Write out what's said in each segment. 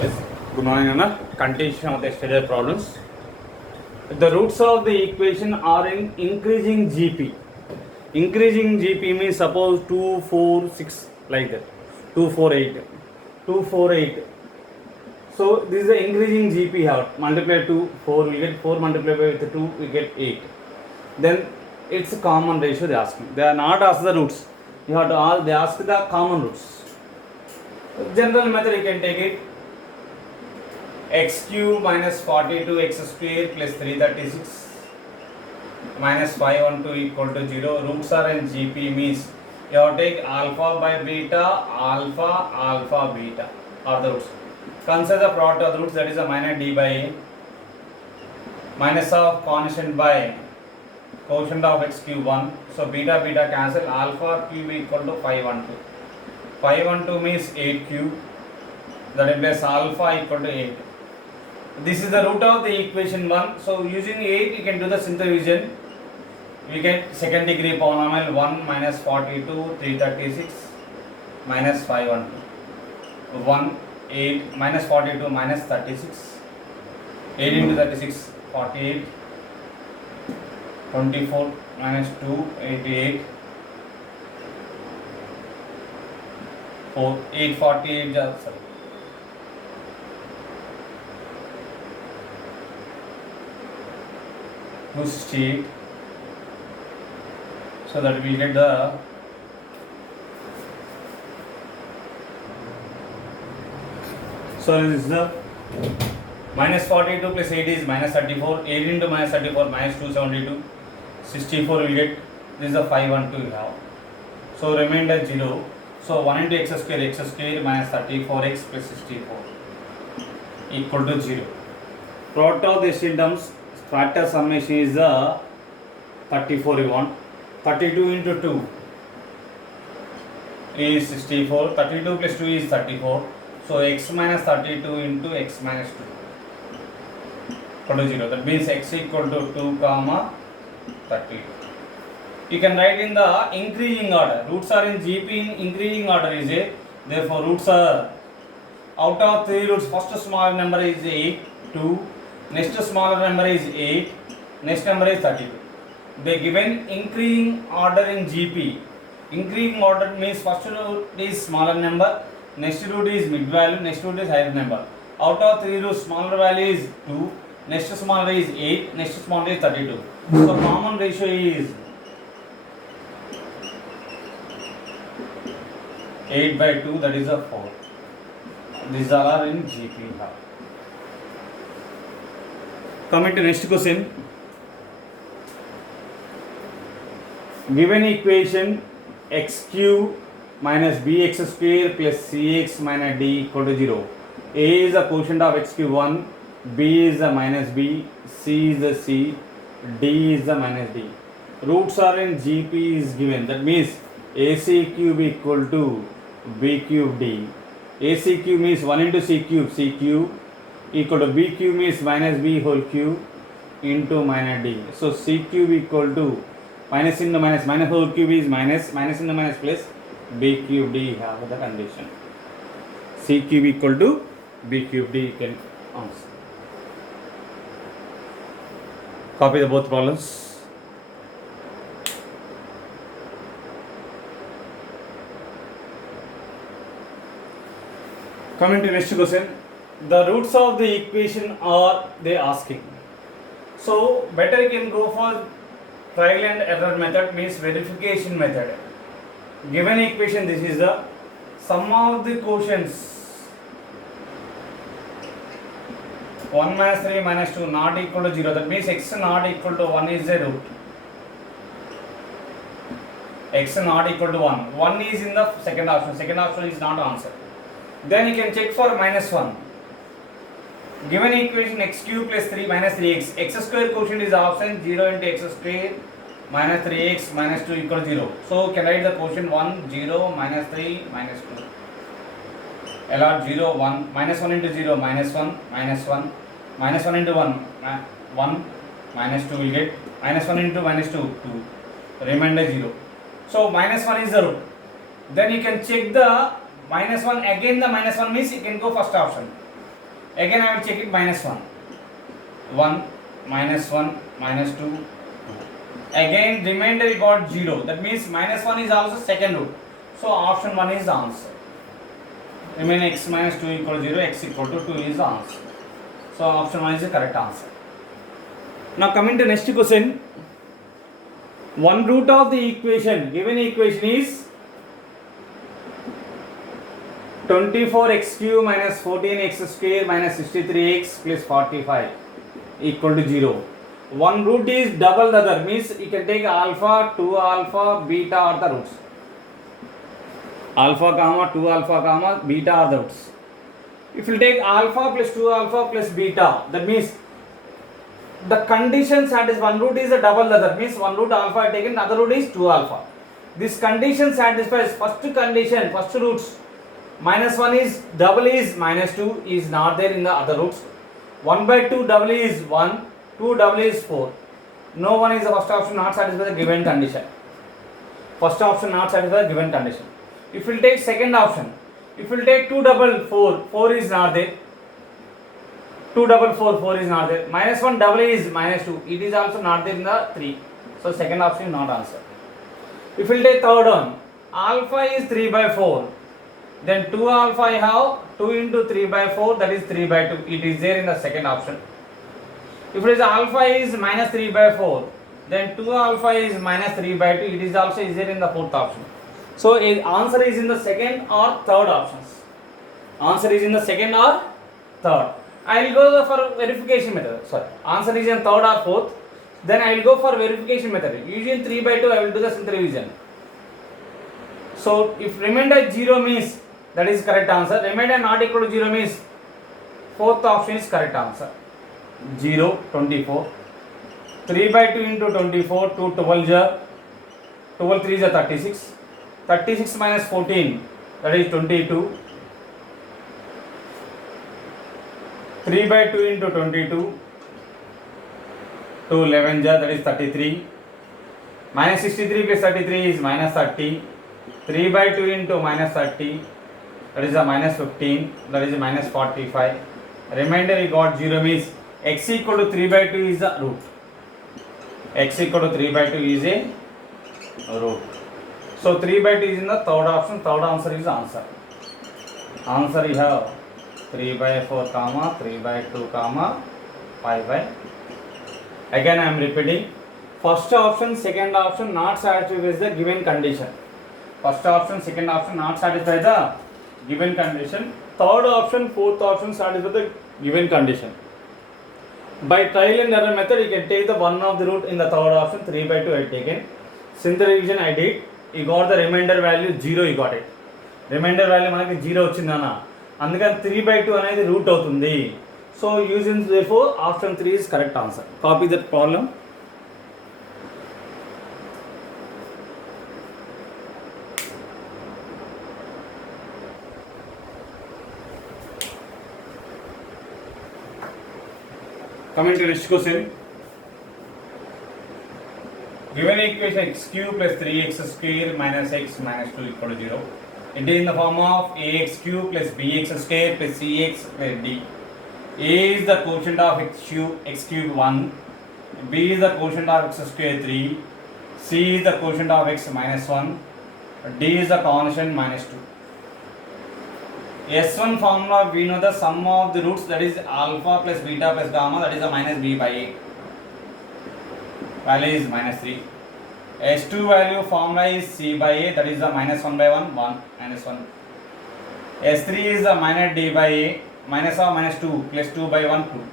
Yes. Good morning, Anna. Continuation of the exterior problems. The roots of the equation are in increasing GP. Increasing GP means suppose 2, 4, 6 like that. 2, 4, 8. 2, 4, 8. So this is the increasing GP have multiply 2, 4 we get 4 multiplied with 2 we get 8. Then it's a common ratio they ask me. They are not asked the roots. You have to ask, they ask the common roots. General method you can take it. X cube minus 42 x square plus 336 minus 512 equal to 0. Roots are in GP means you have to take alpha by beta, alpha beta are the roots. Consider the product of the roots, that is a minus d by a minus of constant by quotient of x cube 1. So beta cancel, alpha cube equal to 512. 512 means 8 cube, that implies alpha equal to 8. This is the root of the equation 1. So using 8 you can do the simple division. We get second degree polynomial 1 minus 42 336 minus 512. 1 8 minus 42 minus 36. 8 into 36 48. 24 minus 2 88. 4 848 sorry. State, so that we get the this is the minus 42 plus 8 is minus 34, 8 into minus 34 minus 272, 64 will get, this is the 512 you have, so remainder 0, so 1 into x square minus 34x plus 64 equal to 0. Product of the terms, factor summation is the 34 you want. 32 into 2 is 64. 32 plus 2 is 34. So x minus 32 into x minus 2 equal to 0. That means x equal to 2 comma 32. You can write in the increasing order. Roots are in GP in increasing order is a. Therefore roots are out of 3 roots. First small number is 8, 2. Next smaller number is 8, next number is 32. They given increasing order in GP. Increasing order means first root is smaller number, next root is mid value, next root is higher number. Out of 3 roots, smaller value is 2, next smaller is 8, next smaller is 32. So common ratio is 8 by 2, that is a 4. These all are in GP. Coming to next question. Given equation x cube minus bx square plus cx minus d equal to 0. A is the quotient of x cube 1, b is the minus b, c is the c, d is the minus d. Roots are in GP is given. That means ac cube equal to b cube d. ac cube means 1 into c cube equal to b cube means minus b whole cube into minus d. So c cube equal to minus into minus whole cube is minus into minus plus b cube d have the condition. C cube equal to b cube d, you can answer. Copy the both problems. Coming to next question. The roots of the equation are they asking. So better you can go for trial and error method, means verification method. Given equation, this is the sum of the quotients 1 minus 3 minus 2 not equal to 0. That means x not equal to 1 is the root. X not equal to 1. 1 is in the second option. Second option is not answered. Then you can check for minus 1. Given equation x cube plus 3 minus 3x, x square quotient is option 0 into x square minus 3x minus 2 equal to 0. So can write the quotient 1, 0, minus 3, minus 2. Allot 0, 1, minus 1 into 0, minus 1, minus 1, minus 1 into 1, 1, minus 2 will get, minus 1 into minus 2, 2, remainder 0. So minus 1 is the root. Then you can check the minus 1, again the minus 1 means you can go first option. Again I will check it minus 1. 1, minus 1, minus 2. Again remainder we got 0. That means minus 1 is also second root. So option 1 is the answer. Remain x minus 2 equal to 0, x equal to 2 is the answer. So option 1 is the correct answer. Now coming to next question. One root of the equation, given equation is 24x cube minus 14x square minus 63x plus 45 equal to 0. One root is double the other, means you can take alpha, 2 alpha, beta are the roots. Alpha comma 2 alpha comma beta are the roots. If you take alpha plus 2 alpha plus beta, that means the condition satisfies one root is a double the other, means one root alpha taken, other root is 2 alpha. This condition satisfies first condition, first roots. Minus 1 is double is minus 2 is not there in the other roots. 1 by 2 double is 1, 2 double is 4. No one is the first option not satisfy the given condition. First option not satisfy the given condition. If you take second option, if you take 2 double 4, 4 is not there. 2 double 4, 4 is not there. Minus 1 double is minus 2. It is also not there in the 3. So second option is not answer. If you take third one, alpha is 3 by 4. Then 2 alpha I have 2 into 3 by 4, that is 3 by 2. It is there in the second option. If it is alpha is minus 3 by 4, then 2 alpha is minus 3 by 2. It is also is there in the fourth option. So answer is in the second or third options. Answer is in the second or third. I will go for verification method. Sorry, answer is in third or fourth. Then I will go for verification method. Using 3 by 2, I will do the synthetic revision. So if remainder 0 means that is correct answer. Remainder not equal to 0 means fourth option is correct answer. 0, 24. 3 by 2 into 24, 2 12 12 3 is 36. 36 minus 14, that is 22. 3 by 2 into 22, 2 11 that is 33. Minus 63 plus 33 is minus 30. 3 by 2 into minus 30, that is a minus 15, that is a minus 45. Remainder we got 0 means x equal to 3 by 2 is a root. X equal to 3 by 2 is a root. So 3 by 2 is in the third option. Third answer is answer. Answer you have 3 by 4 comma 3 by 2 comma 5 by. Again I am repeating. First option, second option not satisfied with the given condition. First option, second option not satisfy the given condition. Third option, fourth option satisfy the given condition. By trial and error method, you can take the one of the root in the third option. 3 by 2 I taken. Synthetic revision I did. You got the remainder value 0. You got it. Remainder value మనకి 0 వచ్చిందన్న. అందుకని 3 by 2 అనేది route అవుతుంది. So using therefore option 3 is correct answer. Copy that problem. Coming to next question. Given equation x cube plus 3x square minus x minus 2 equal to 0. It is in the form of ax cube plus bx square plus cx plus d. A is the quotient of x cube 1. B is the quotient of x square 3. C is the quotient of x minus 1. D is the constant minus 2. S1 formula we know the sum of the roots, that is alpha plus beta plus gamma, that is a minus b by a. Value is minus 3. S2 value formula is c by a, that is a minus 1 by 1, 1 minus 1. S3 is a minus d by a, minus or minus 2 plus 2 by 1, 2.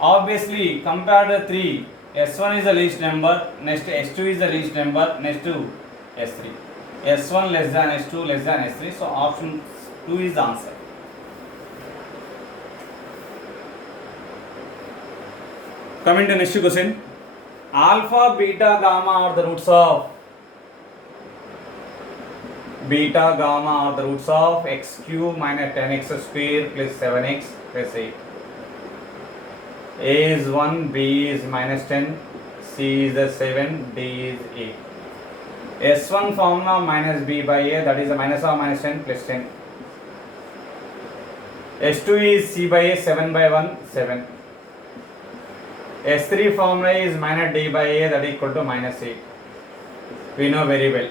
Obviously compared to 3, S1 is the least number, next S2 is the least number, next to S3. S1 less than S2 less than S3, so option 2 is the answer. Coming to next question. Alpha, beta, gamma are the roots of x cube minus 10x square plus 7x plus 8. A is 1, B is minus 10, C is the 7, D is 8. S1 formula minus b by a, that is a minus or minus 10 plus 10. S2 is C by A, 7 by 1, 7. S3 formula is minus D by A, that is equal to minus 8. We know very well.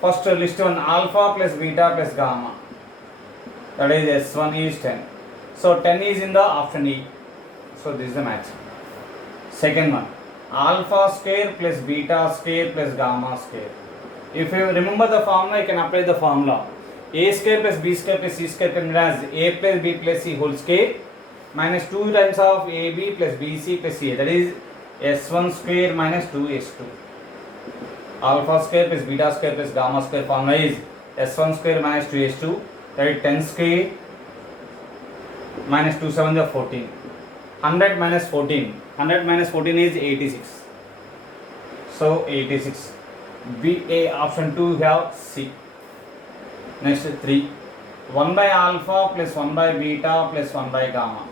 First list one, alpha plus beta plus gamma. That is S1 is 10. So 10 is in the option E. So this is the match. Second one, alpha square plus beta square plus gamma square. If you remember the formula, you can apply the formula. A square plus B square plus C square can be as A plus B plus C whole square minus 2 times of AB plus BC plus CA. That is S1 square minus 2S2. Alpha square plus beta square plus gamma square formula is S1 square minus 2S2. That is 10 square minus 2 7 is 14. 100 minus 14. 100 minus 14 is 86. So 86. B, A, option 2 we have C. Next 3. 1 by alpha plus 1 by beta plus 1 by gamma.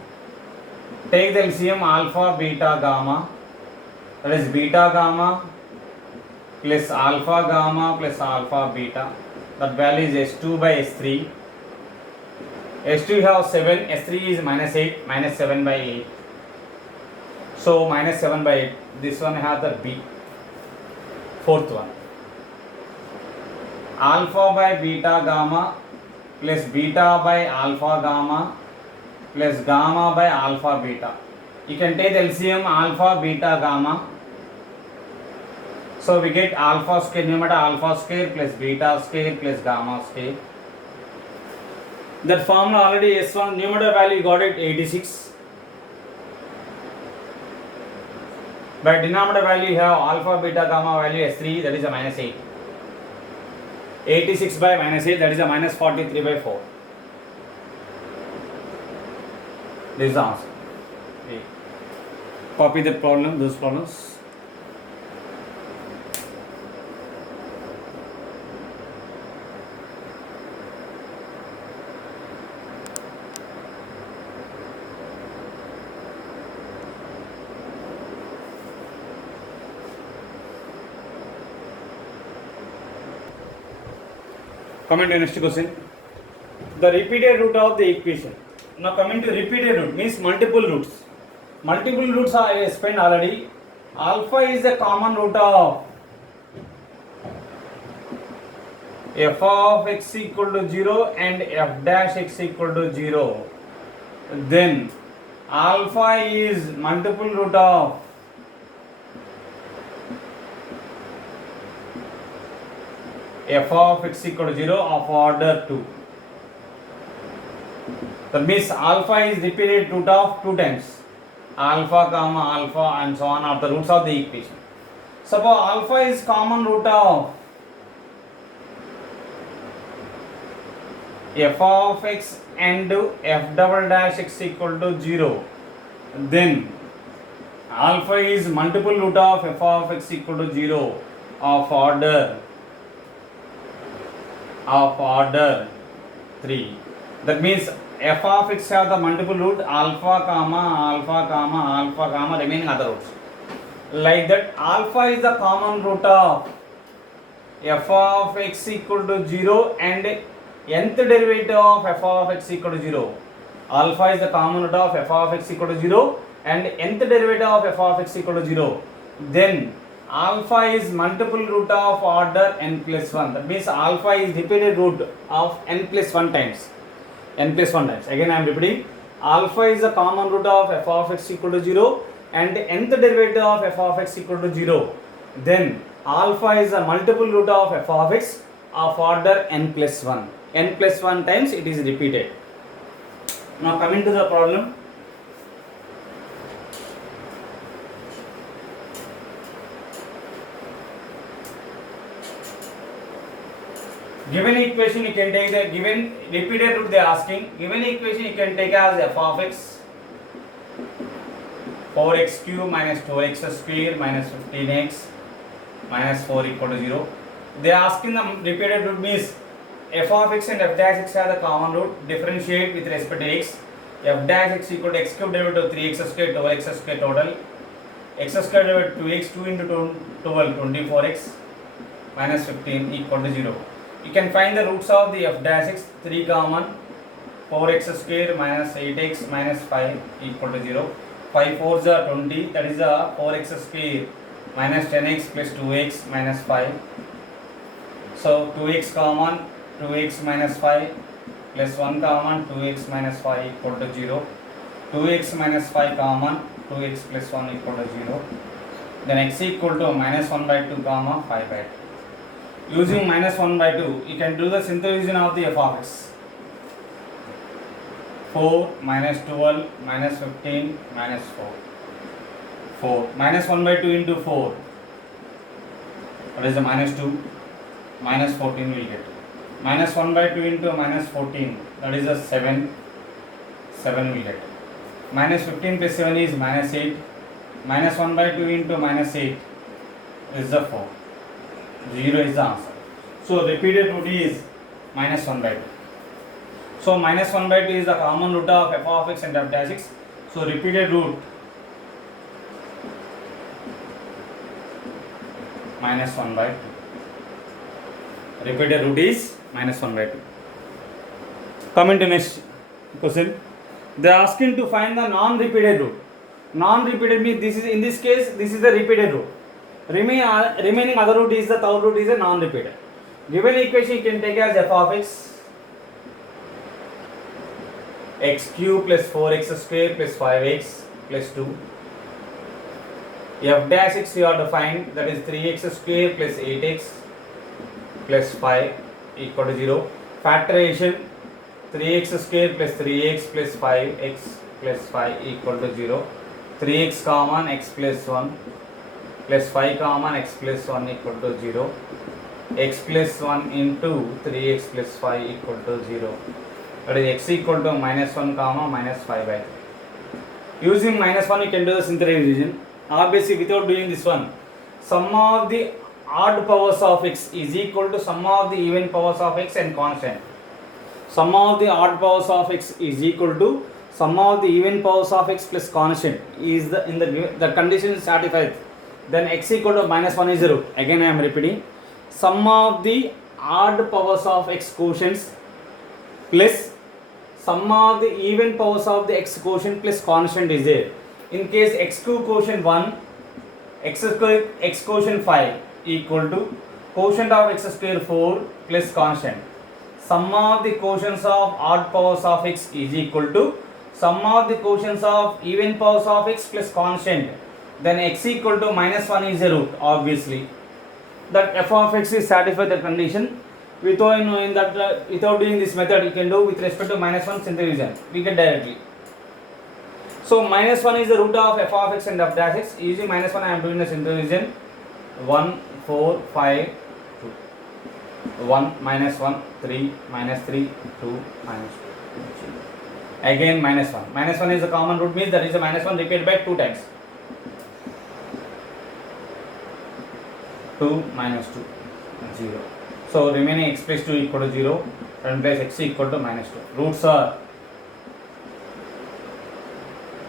Take the LCM alpha, beta, gamma. That is beta gamma plus alpha gamma plus alpha beta. That value is S2 by S3. S2 have 7, S3 is minus 8, minus 7 by 8. So minus 7 by 8. This one has the B. Fourth one. Alpha by beta gamma plus beta by alpha gamma plus gamma by alpha beta. You can take LCM alpha, beta, gamma. So we get alpha square, numerator alpha square plus beta square plus gamma square. That formula already S1 numerator value got it 86. By denominator value you have alpha, beta, gamma value S3, that is a minus 8. 86 by minus 8, that is a minus 43 by 4. This is the answer. Copy the problem, those problems. Coming to next question. The repeated root of the equation. Now coming to repeated root means multiple roots. Multiple roots are explained already. Alpha is the common root of f of x equal to 0 and f dash x equal to 0. Then alpha is multiple root of f of x equal to 0 of order 2. That means alpha is repeated root of 2 times. Alpha, gamma, alpha and so on are the roots of the equation. Suppose alpha is common root of f of x and f double dash x equal to 0. Then alpha is multiple root of f of x equal to 0 of order 3. That means f of x have the multiple root alpha, alpha, remaining other roots. Like that, alpha is the common root of f of x equal to 0 and nth derivative of f of x equal to 0. Alpha is the common root of f of x equal to 0 and nth derivative of f of x equal to 0. Then alpha is multiple root of order n plus 1. That means alpha is repeated root of n plus 1 times. N plus 1 times. Again I am repeating. Alpha is the common root of f of x equal to 0 and nth derivative of f of x equal to 0. Then alpha is a multiple root of f of x of order n plus 1. N plus 1 times it is repeated. Now coming to the problem. Given equation you can take the given repeated root they are asking. Given equation you can take as f of x 4x cube minus 2x square minus 15x minus 4 equal to 0. They are asking the repeated root means f of x and f dash x have the common root. Differentiate with respect to x. F dash x equal to x cube divided to 3x square 2x square total. X square divided to 2x 2 into 12 24x minus 15 equal to 0. You can find the roots of the f dash x 3 common 4x square minus 8x minus 5 equal to 0. 5 4s are 20, that is a 4x square minus 10x plus 2x minus 5. So 2x common, 2x minus 5 plus 1 common, 2x minus 5 equal to 0. 2x minus 5 common, 2x plus 1 equal to 0. Then x equal to minus 1 by 2 comma 5 by 2. Using minus 1 by 2, you can do the simple division of the f of x. 4 minus 12 minus 15 minus 4. 4 minus 1 by 2 into 4. What is the minus 2? Minus 14 will get. Minus 1 by 2 into minus 14. That is a 7. 7 will get. Minus 15 plus 7 is minus 8. Minus 1 by 2 into minus 8 is the 4. 0 is the answer. So repeated root is minus 1 by 2. So minus 1 by 2 is the common root of f of x and f dash x. So repeated root minus 1 by 2. Repeated root is minus 1 by 2. Coming to next question. They are asking to find the non-repeated root. Non-repeated means this is, in this case, this is the repeated root. Remaining other root is the third root is a non-repeated. Given equation you can take as f of x cube plus 4x square plus 5x plus 2. F dash x you have to find, that is 3x square plus 8x plus 5 equal to 0. Factorization 3x square plus 3x plus 5x plus 5 equal to 0. 3x common x plus 1 plus 5 common x plus 1 equal to 0. X plus 1 into 3x plus 5 equal to 0. That is x equal to minus 1 comma minus 5 by 3. Using minus 1 you can do the synthetic division. Obviously without doing this one, sum of the odd powers of x is equal to sum of the even powers of x and constant. Sum of the odd powers of x is equal to sum of the even powers of x plus constant. Is the condition is satisfied, then x equal to minus 1 is 0. Again I am repeating, sum of the odd powers of x quotients plus sum of the even powers of the x quotient plus constant is there. In case x cube quotient 1, x quotient 5 equal to quotient of x square 4 plus constant. Sum of the quotients of odd powers of x is equal to sum of the quotients of even powers of x plus constant. Then x equal to minus 1 is a root, obviously. That f of x is satisfied the condition. Without knowing that, without doing this method, you can do with respect to minus 1 synthetic division. We get directly. So minus 1 is the root of f of x and f dash x. Using minus 1 I am doing the synthetic division. 1, 4, 5, 2. 1 minus 1, 3 minus 3, 2 minus 2. Again minus 1. Minus 1 is the common root, means that is a minus 1 repeated by 2 times. 2 minus 2, 0. So remaining x plus 2 equal to 0 and place x equal to minus 2. Roots are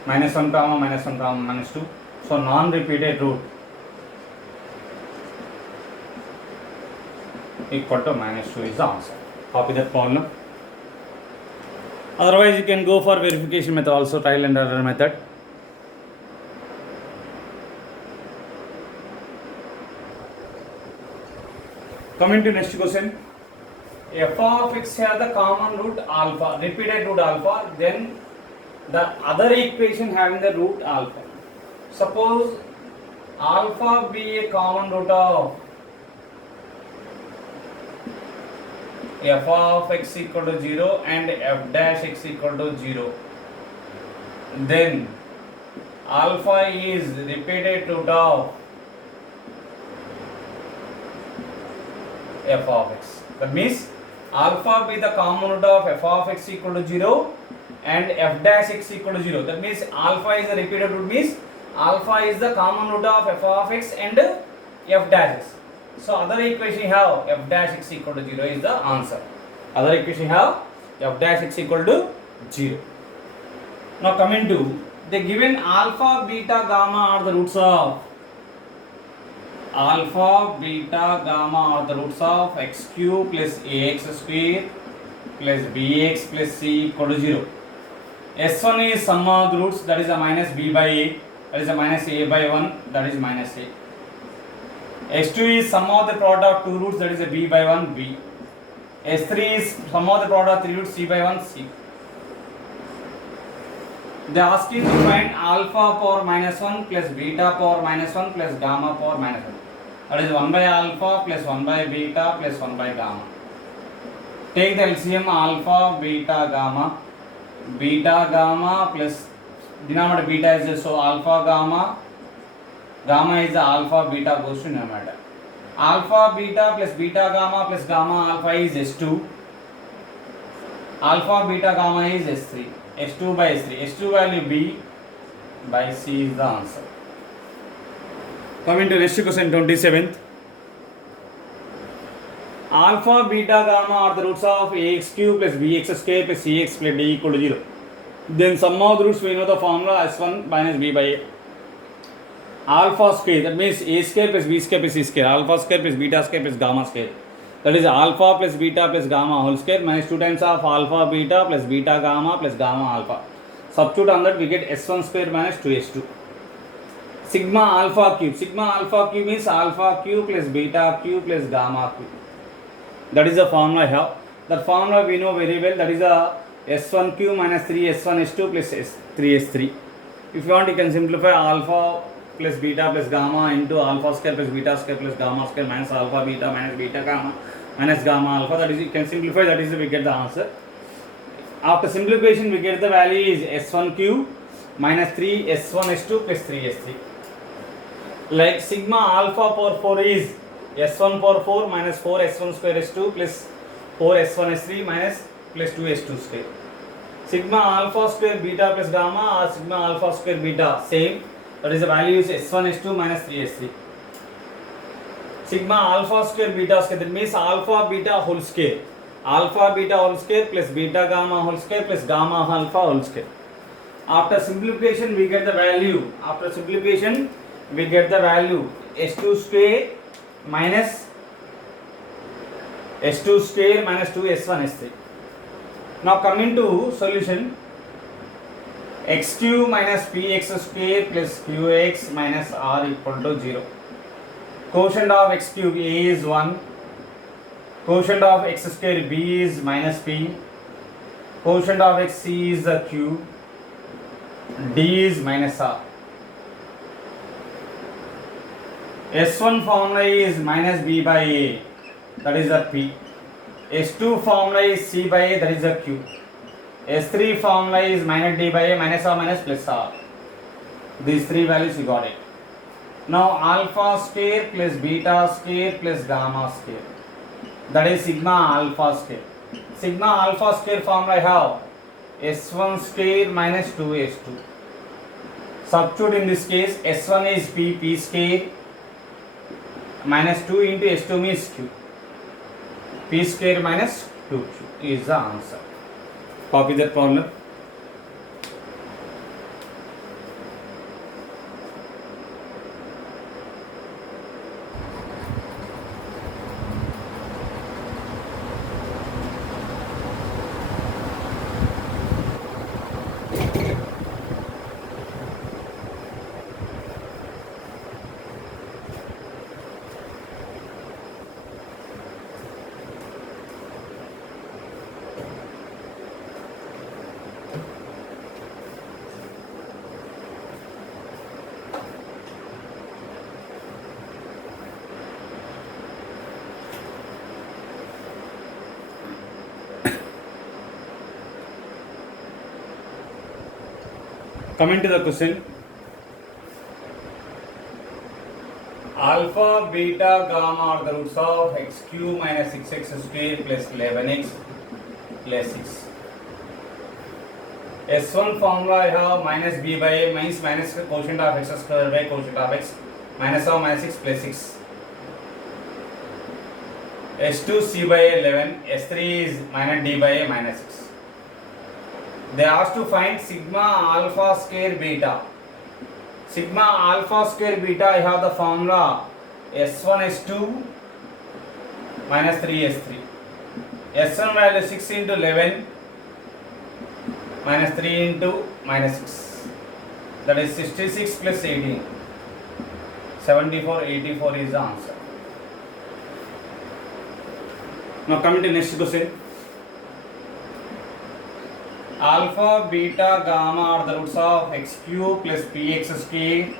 minus 1 comma minus 1 comma minus 2. So non-repeated root equal to minus 2 is the answer. Copy that problem. Otherwise you can go for verification method also, trial and error method. Coming to next question. F of x has the common root alpha, repeated root alpha, then the other equation having the root alpha. Suppose alpha be a common root of f of x equal to 0 and f dash x equal to 0. Then alpha is repeated root of f of x. That means alpha be the common root of f of x equal to 0 and f dash x equal to 0. That means alpha is the repeated root, means alpha is the common root of f of x and f dash x. So other equation you have f dash x equal to 0 is the answer. Other equation you have f dash x equal to 0. Now coming to the given alpha, beta, gamma are the roots of alpha, beta, gamma are the roots of x cube plus ax square plus bx plus c equal to 0. S1 is sum of the roots, that is a minus b by a, that is a minus a by 1, that is minus a. S2 is sum of the product of two roots, that is a b by 1 b. S3 is sum of the product of three roots, c by 1 c. They are asking to find alpha power minus 1 plus beta power minus 1 plus gamma power minus 1. That is 1 by alpha plus 1 by beta plus 1 by gamma. Take the LCM alpha, beta, gamma. Beta, gamma plus denominator beta is so alpha, gamma. Gamma is the alpha, beta goes to numerator. Alpha, beta plus beta, gamma plus gamma alpha is S2. Alpha, beta, gamma is S3. S2 by S3. S2 value B by C is the answer. Coming to next question, 27th. Alpha, beta, gamma are the roots of ax cube plus bx square plus cx plus d equal to 0. Then sum of the roots, we know the formula s1 minus b by a. Alpha square, that means a square plus b square plus c square. Alpha square plus beta square plus gamma square. That is alpha plus beta plus gamma whole square minus 2 times of alpha beta plus beta gamma plus gamma alpha. Substitute on that, we get s1 square minus 2s2. Sigma alpha cube. Sigma alpha cube means alpha cube plus beta cube plus gamma cube. That is the formula I have. That formula we know very well. That is a s1 cube minus 3 s1 s2 plus s3 s3. If you want, you can simplify alpha plus beta plus gamma into alpha square plus beta square plus gamma square minus alpha beta minus beta gamma minus gamma alpha. That is, you can simplify. That is, we get the answer. After simplification, we get the value is s1 cube minus 3 s1 s2 plus 3 s3. Like sigma alpha power 4 is s1 power 4 minus 4 s1 square s2 plus 4 s1 s3 minus plus 2 s2 square. Sigma alpha square beta plus gamma or sigma alpha square beta same. That is, the value is s1 s2 minus 3 s3. Sigma alpha square beta square, that means alpha beta whole square. Alpha beta whole square plus beta gamma whole square plus gamma alpha whole square. After simplification, we get the value. After simplification, we get the value s2 square minus s2 square minus 2 s1 s3. Now coming to solution, x cube minus px square plus qx minus r equal to 0. Quotient of x cube a is 1. Quotient of x square b is minus p. Quotient of x c is the q. d is minus r. S1 formula is minus b by a, that is the p. S2 formula is c by a, that is the q. S3 formula is minus d by a minus r minus plus r. These three values you got it. Now alpha square plus beta square plus gamma square, that is sigma alpha square. Sigma alpha square formula I have s1 square minus 2s2. Substitute in this case, s1 is p square minus 2 into s2 means q. P square minus 2q is the answer. Copy that problem. Coming to the question, alpha, beta, gamma are the roots of x cube minus 6x square plus 11x plus 6. S1 formula I have minus b by a means minus quotient of x square by quotient of x minus of minus 6 plus 6. S2 c by a 11, S3 is minus d by a minus 6. They asked to find sigma alpha square beta. Sigma alpha square beta, I have the formula S1 S2 minus 3 S3. S1 value 6 into 11 minus 3 into minus 6. That is 66 plus 18. 74, 84 is the answer. Now coming to next question. Alpha, beta, gamma are the roots of x cube plus px square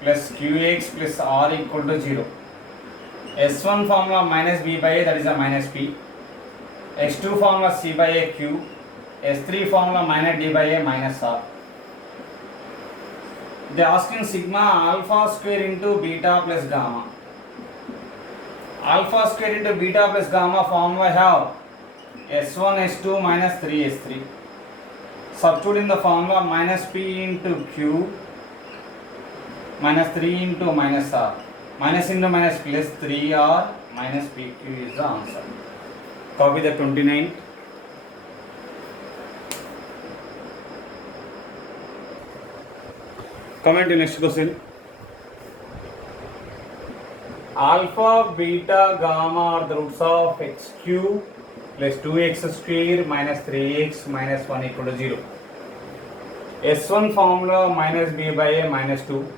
plus qx plus r equal to 0. S1 formula minus b by a, that is a minus p. x2 formula c by a q. S3 formula minus d by a minus r. They are asking sigma alpha square into beta plus gamma. Alpha square into beta plus gamma formula have S1 S2 minus 3 S3. Substitute in the formula minus p into q minus 3 into minus r. Minus into minus plus 3r minus pq is the answer. Copy the 29. Comment to next question. Alpha, beta, gamma are the roots of x cube plus 2x square minus 3x minus 1 equal to 0. S1 formula minus b by a minus 2.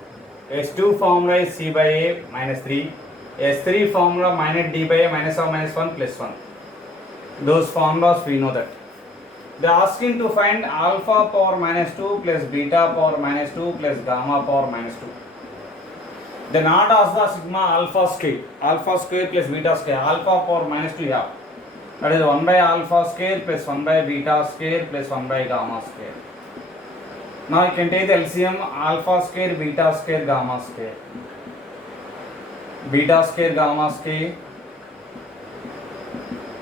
S2 formula is c by a minus 3. S3 formula minus d by a minus or minus 1 plus 1. Those formulas we know that. They are asking to find alpha power minus 2 plus beta power minus 2 plus gamma power minus 2. They not ask the sigma alpha square plus beta square. Alpha power minus 2 yeah. That is 1 by alpha square plus 1 by beta square plus 1 by gamma square. Now you can take the LCM alpha square, beta square, gamma square. Beta square, gamma square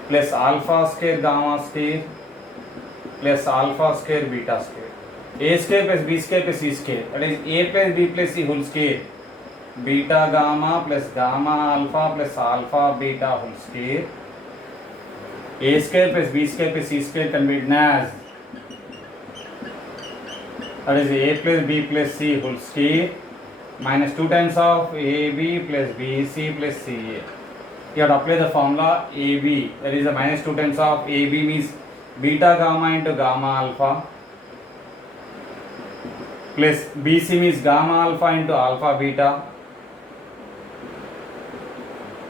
plus alpha square, gamma square plus alpha square, beta square. A square plus b square plus c square. That is a plus b plus c whole square. Beta gamma plus gamma alpha plus alpha beta whole square. A square plus b square plus c square can be written as, that is a plus b plus c whole square minus 2 times of ab plus bc plus ca. You have to apply the formula ab, that is a minus 2 times of ab means beta gamma into gamma alpha plus bc means gamma alpha into alpha beta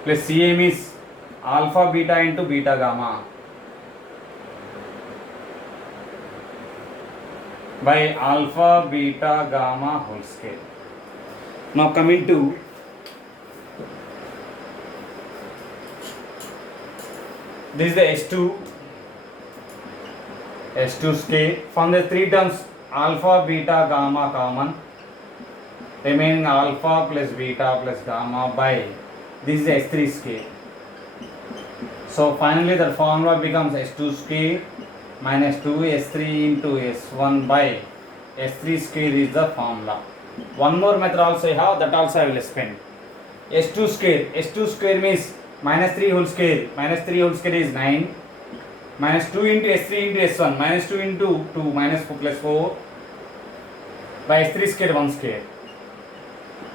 plus ca means alpha beta into beta gamma by alpha beta gamma whole square. Now coming to this is the S2 square. From the three terms alpha beta gamma common, remaining alpha plus beta plus gamma by this is S3 square. So finally the formula becomes S2 square minus 2 S3 into S1 by S3 square is the formula. One more method also I have, that also I will explain. S2 square means minus 3 whole square. Minus 3 whole square is 9. Minus 2 into S3 into S1. Minus 2 into 2 minus 4 plus 4 by S3 square 1 square.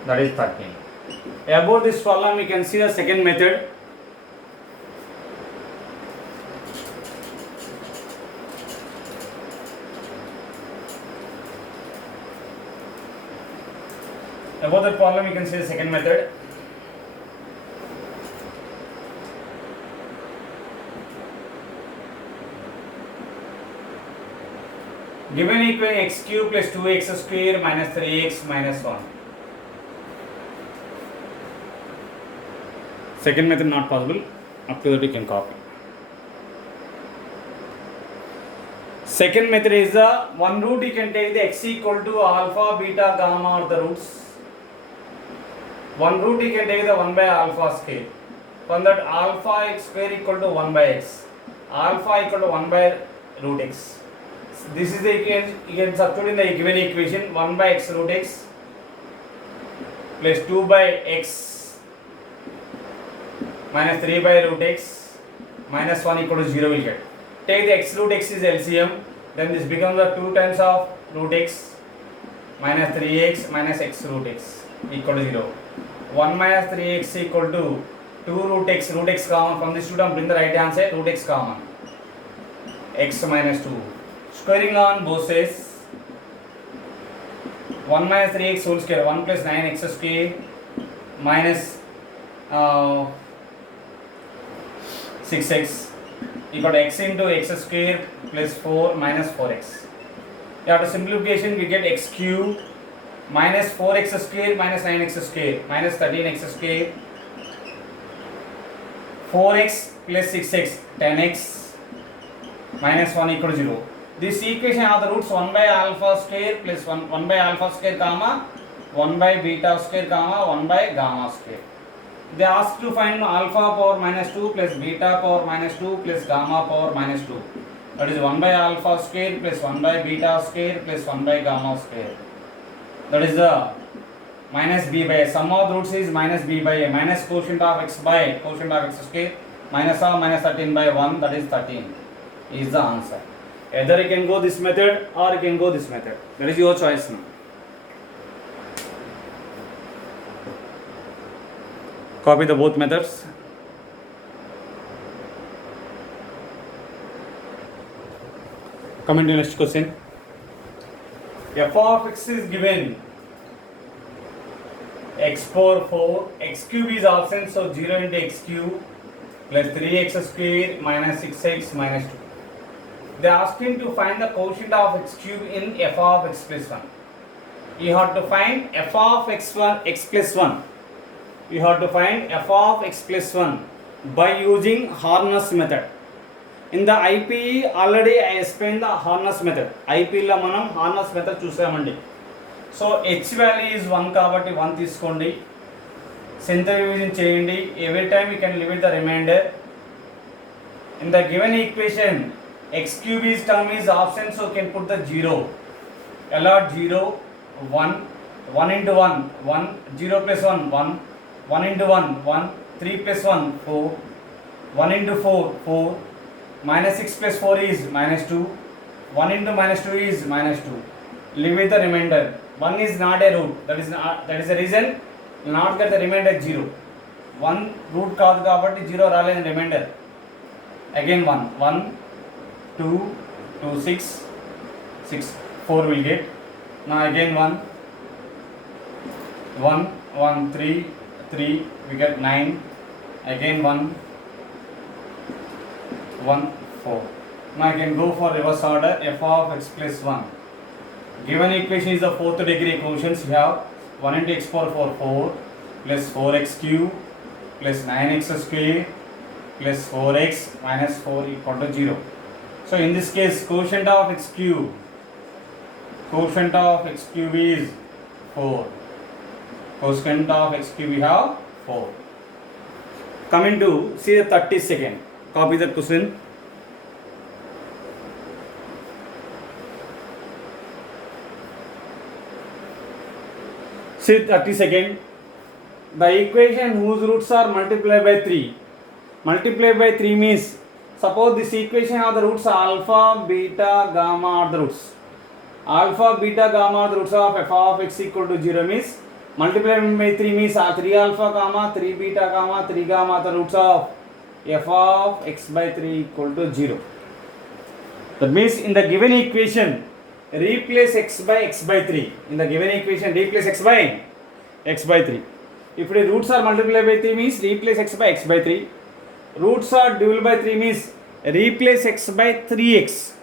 That is 13. About this problem we can see the second method. About that problem you can see the second method. Given equation x cube plus 2x square minus 3x minus 1. Second method not possible. Up to that you can copy. Second method is the one root you can take the x equal to alpha, beta, gamma are the roots. One root you can take the 1 by alpha square. From that alpha x square equal to 1 by x. Alpha equal to 1 by root x. This is the equation, you can substitute in the given equation 1 by x root x plus 2 by x minus 3 by root x minus 1 equal to 0 will get. Take the x root x is LCM, then this becomes the 2 times of root x minus 3x minus x root x equal to 0. 1 minus 3x equal to 2 root x common from this 2 term, bring the right hand side, root x common, x minus 2, squaring on both sides, 1 minus 3x whole square, 1 plus 9x square minus 6x equal to x into x square plus 4 minus 4x. After simplification we get x cube minus 4x square minus 9x square minus 13x square, 4x plus 6x 10x minus 1 equal to 0. This equation have the roots 1 by alpha square plus 1 by alpha square comma 1 by beta square comma 1 by gamma square. They ask to find alpha power minus 2 plus beta power minus 2 plus gamma power minus 2. That is 1 by alpha square plus 1 by beta square plus 1 by gamma square. That is the minus b by a. Sum of the roots is minus b by a, minus quotient of x by quotient of x square, minus of minus 13 by 1, that is 13 is the answer. Either you can go this method or you can go this method. That is your choice now. Copy the both methods. Coming to next question. F of x is given x power 4, x cube is absent, so 0 into x cube plus 3x square minus 6x minus 2. They are asking to find the quotient of x cube in f of x plus 1. You have to find f of x plus 1. You have to find f of x plus 1 by using Harness method. In the IPE already I explained the Harness method. IPE lo manam Harness method chusamandi. So h value is 1 kabatti 1 తీసుకోండి. Centralization చేయండి. Every time you can limit the remainder. In the given equation x cube is term is absent, so you can put the 0. Allot 0, 1, 1 into 1, 1, 0 plus 1, 1, 1 into 1, 1, 3 plus 1, 4, 1 into 4, 4, minus 6 plus 4 is minus 2, 1 into minus 2 is minus 2. Leave with the remainder. 1 is not a root, that is the reason not get the remainder 0. 1 root కాదు కాబట్టి 0 రాలేదు remainder. Again 1, 1, 2, 2, 6, 6, 4 will get. Now again 1, 1, 1, 3, 3, we get 9, again 1, 1, 4. Now I can go for reverse order. F of x plus 1. Given equation is the fourth degree equations. You have 1 into x power 4, 4 plus 4x cube plus 9x square plus 4x minus 4 equal to 0. So in this case quotient of x cube is 4. Quotient of x cube we have 4. Coming to see the 32nd. Copy the question. See 32nd. The equation whose roots are multiplied by 3. Multiplied by 3 means, suppose this equation have the roots alpha, beta, gamma are the roots. Alpha, beta, gamma are the roots of f of x equal to 0 means, multiplied by 3 means 3 alpha, gamma, 3 beta, gamma, 3 gamma are the roots of f of x by 3 equal to 0. That means in the given equation, replace x by 3. In the given equation, replace x by 3. If the roots are multiplied by 3 means replace x by 3. Roots are divisible by 3 means replace x by 3x.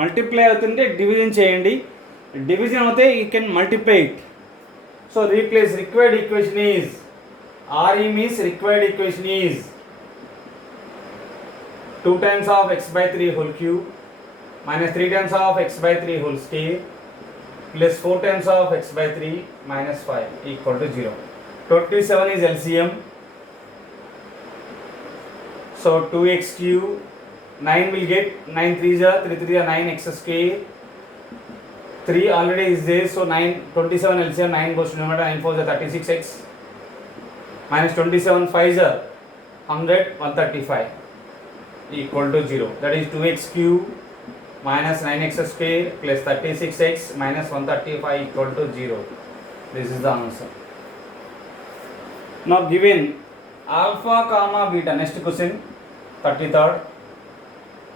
Multiply అవుతుంటే division చేయండి. Division అవుతే you can multiply it. So replace required equation is RE means required equation is 2 times of x by 3 whole cube minus 3 times of x by 3 whole square plus 4 times of x by 3 minus 5 equal to 0. 27 is LCM. So 2x cube, 9 will get 9 3s are 3 3 are 9 x square. 3 already is there, so 9 27 LCM 9 goes to numerator, 9 4s are 36x minus 27 5s are 100 135 equal to 0. That is 2x cube minus 9x square plus 36x minus 135 equal to 0. This is the answer. Now given alpha comma beta. Next question, 33rd.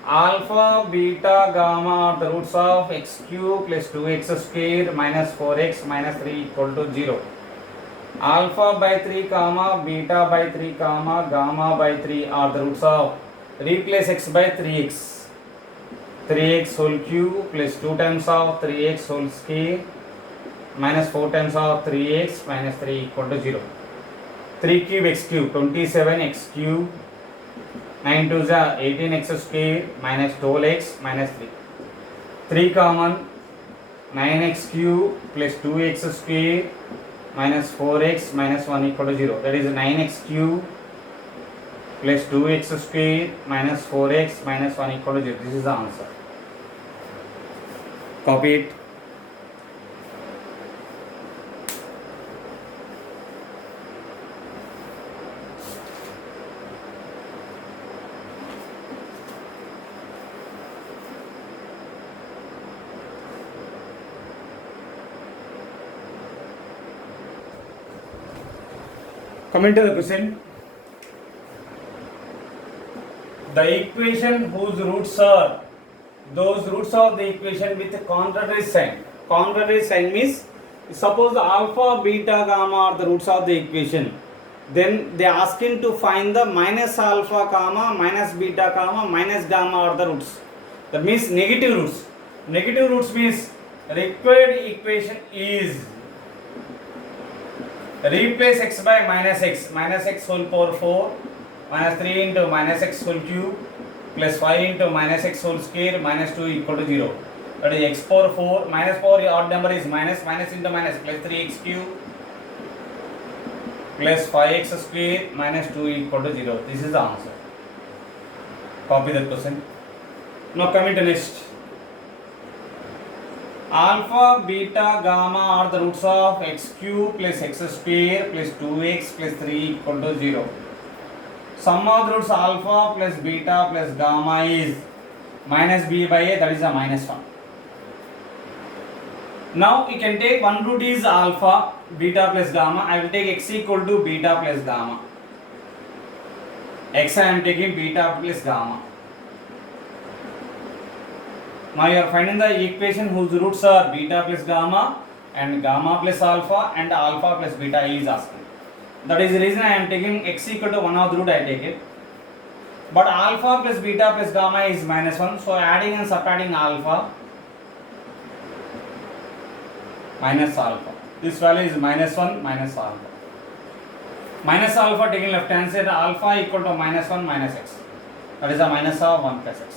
Alpha, beta, gamma are the roots of x cube plus 2x square minus 4x minus 3 equal to 0. Alpha by 3 comma beta by 3 comma gamma by 3 are the roots of, replace x by 3x. 3x whole cube plus 2 times of 3x whole square minus 4 times of 3x minus 3 equal to 0. 3 cube x cube, 27 x cube, 9 2 is 18 x square minus 12x minus 3. 3 common, 9x cube plus 2x square minus 4x minus 1 equal to 0. That is 9x cube plus 2x square minus 4x minus 1 equal to 0. This is the answer. Copy it. Coming to the question, the equation whose roots are those roots of the equation with contrary sign. Contrary sign means, suppose alpha, beta, gamma are the roots of the equation. Then they are asking to find the minus alpha, comma, minus beta, comma, minus gamma are the roots. That means negative roots. Negative roots means required equation is replace x by minus x whole power 4 minus 3 into minus x whole cube plus 5 into minus x whole square minus 2 equal to 0. That is x power 4 minus power odd number is minus into minus plus 3x cube plus 5x square minus 2 equal to 0. This is the answer. Copy that question. Now coming to next. Alpha, beta, gamma are the roots of x cube plus x square plus 2x plus 3 equal to 0. Sum of the roots alpha plus beta plus gamma is minus b by a, that is a minus 1. Now you can take one root is alpha, beta plus gamma. I will take x equal to beta plus gamma. X I am taking beta plus gamma. Now you are finding the equation whose roots are beta plus gamma and gamma plus alpha and alpha plus beta is asking. That is the reason I am taking x equal to one of the root I take it. But alpha plus beta plus gamma is minus 1. So adding and subtracting alpha minus alpha. This value is minus 1 minus alpha. Minus alpha taking left hand side, alpha equal to minus 1 minus x. That is a minus of 1 plus x.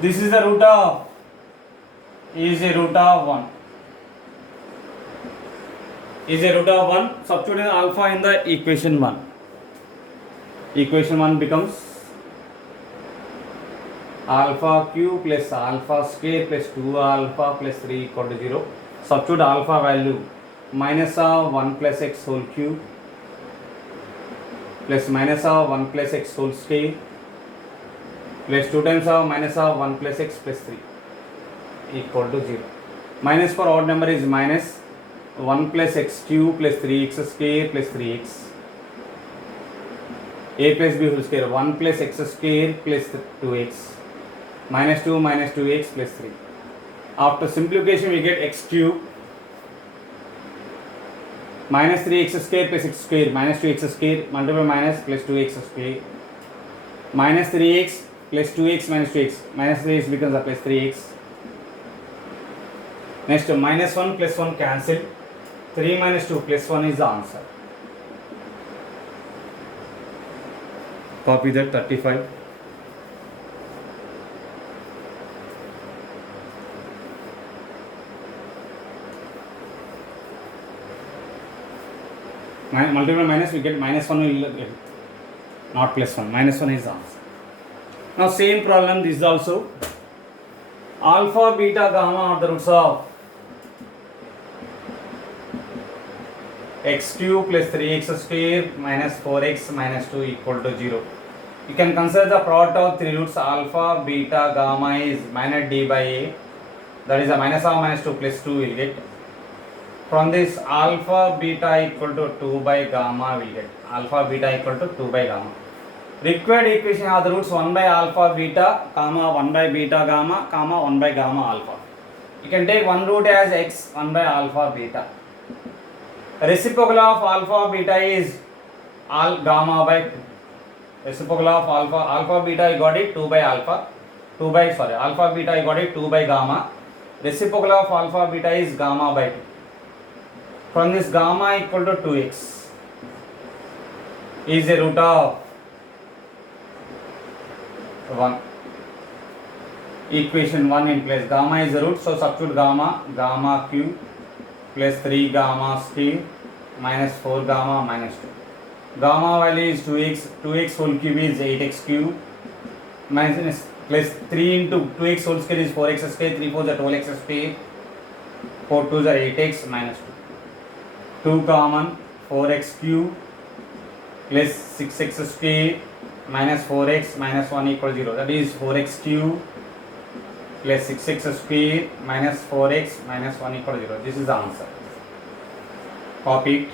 This is the root of, is a root of 1. Is a root of 1. Substitute alpha in the equation 1. Equation 1 becomes alpha cube plus alpha square plus 2 alpha plus 3 equal to 0. Substitute alpha value minus of 1 plus x whole cube plus minus of 1 plus x whole square plus 2 times of minus of 1 plus x plus 3 equal to 0. Minus for odd number is minus 1 plus x cube plus 3x square plus 3x. A plus b whole square, 1 plus x square plus 2x. Minus 2 minus 2x plus 3. After simplification we get x cube minus 3x square plus x square minus 2x square multiple minus plus 2x square minus 3x plus 2x minus 2x minus 3x becomes a plus 3x. Next minus 1 plus 1 cancel, 3 minus 2 plus 1 is the answer. Copy that, 35. Multiple minus we get minus 1 will get, not plus 1, minus 1 is the answer. Now same problem this is also. Alpha, beta, gamma are the roots of x cube plus 3x square minus 4x minus 2 equal to 0. You can consider the product of three roots alpha, beta, gamma is minus d by a, that is a minus of minus 2 plus 2 will get. From this alpha, beta equal to 2 by gamma will get. alpha beta equal to 2 by gamma. Required equation are the roots 1 by alpha beta comma 1 by beta gamma comma 1 by gamma alpha. You can take one root as x 1 by alpha beta. Reciprocal of alpha beta is gamma by 2. Reciprocal of alpha beta, you got it 2 by alpha. Alpha beta, you got it 2 by gamma. Reciprocal of alpha beta is gamma by 2. From this, gamma equal to 2x is a root of 1. Equation 1 in place. Gamma is the root, so substitute gamma cube plus 3 gamma cube minus 4 gamma minus 2. Gamma value is 2x whole cube is 8x cube minus plus 3 into 2x whole square is 4x square, 3 4s are 12x square, 4 2s are 8x minus 2. 2 common, 4x cube plus 6x square minus 4x minus 1 equals 0. That is 4x cube plus 6x square minus 4x minus 1 equals 0. This is the answer. Copy it.